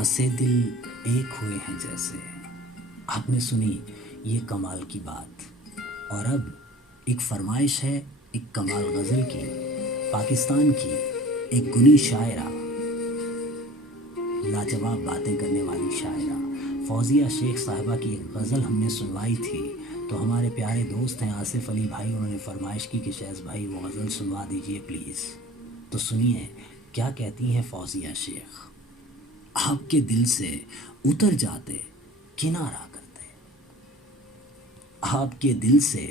प्यासे दिल एक हुए हैं जैसे। आपने सुनी ये कमाल की बात। और अब एक फरमाइश है एक कमाल गज़ल की, पाकिस्तान की एक गुनी शायरा, लाजवाब बातें करने वाली शायरा फौजिया शेख साहिबा की एक गज़ल हमने सुनवाई थी। तो हमारे प्यारे दोस्त हैं आसिफ अली भाई, उन्होंने फरमाइश की कि शहज़ भाई वो गज़ल सुनवा दीजिए प्लीज़। तो सुनिए क्या कहती हैं फौजिया शेख। आपके दिल से उतर जाते किनारा करते, आपके दिल से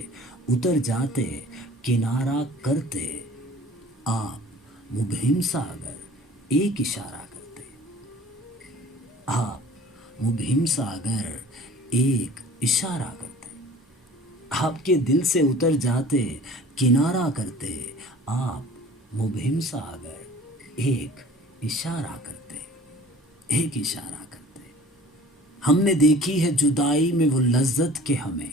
उतर जाते किनारा करते, आप मुबहिम सा अगर एक इशारा करते, आप मुबहिम सा अगर एक इशारा करते, आपके दिल से उतर जाते किनारा करते, आप मुबहिम सा अगर एक इशारा करते, एक इशारा करते। हमने देखी है जुदाई में वो लज्जत के हमें,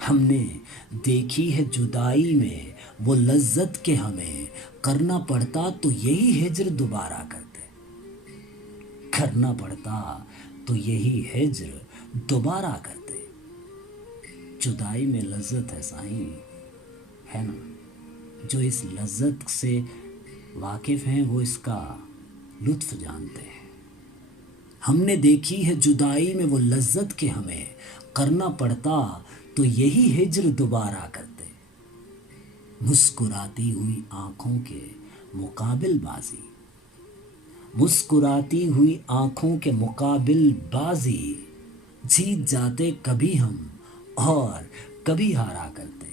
हमने देखी है जुदाई में वो लज्जत के हमें, करना पड़ता तो यही हिज्र दोबारा करते, करना पड़ता तो यही हिज्र दोबारा करते। जुदाई में लज्जत है साईं, है ना। जो इस लज्जत से वाकिफ़ हैं वो इसका लुत्फ़ जानते हैं। हमने देखी है जुदाई में वो लज्जत के हमें, करना पड़ता तो यही हिज्र दोबारा करते। मुस्कुराती हुई आँखों के मुकाबिल बाजी, मुस्कुराती हुई आँखों के मुकाबिल बाजी, जीत जाते कभी हम और कभी हारा करते,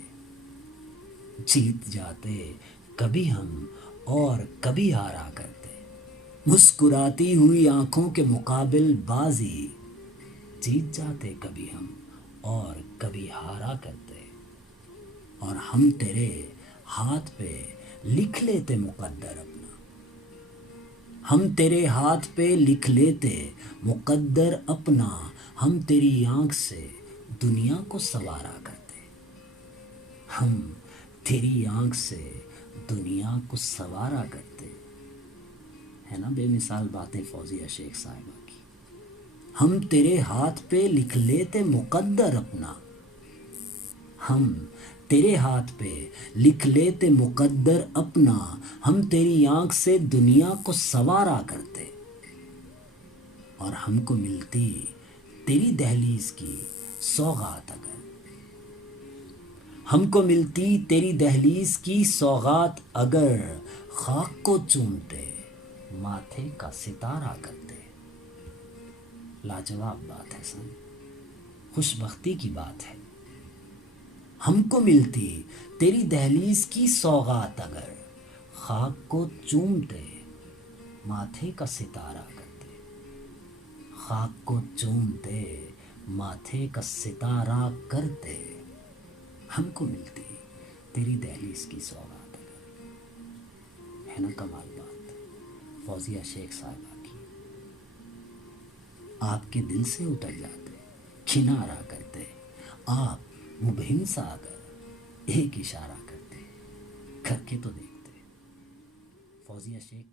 जीत जाते कभी हम और कभी हारा करते। मुस्कुराती हुई आँखों के मुकाबिल बाजी, जीत जाते कभी हम और कभी हारा करते। और हम तेरे हाथ पे लिख लेते मुकद्दर अपना, हम तेरे हाथ पे लिख लेते मुकद्दर अपना, हम तेरी आँख से दुनिया को सवारा करते, हम तेरी आँख से दुनिया को सवारा करते। है ना बेमिसाल बातें फौजिया शेख साहिबा की। हम तेरे हाथ पे लिख लेते मुकद्दर अपना, हम तेरे हाथ पे लिख लेते मुकद्दर अपना, हम तेरी आँख से दुनिया को सवारा करते। और हमको मिलती तेरी दहलीज की सौगात अगर, हमको मिलती तेरी दहलीज की सौगात अगर, खाक को चूमते माथे का सितारा करते। लाजवाब बात है सन, खुशबख्ती की बात है। हमको मिलती तेरी दहलीज की सौगात अगर, खाक को चूमते माथे का सितारा करते, खाक को चूमते माथे का सितारा करते। हमको मिलती तेरी दहलीज की सौगात अगर। है ना कमाल बात फौजिया शेख साहिबा की। आपके दिल से उतर जाते किनारा करते, आप मुबहिम सा अगर एक इशारा करते, करके तो देखते। फौजिया शेख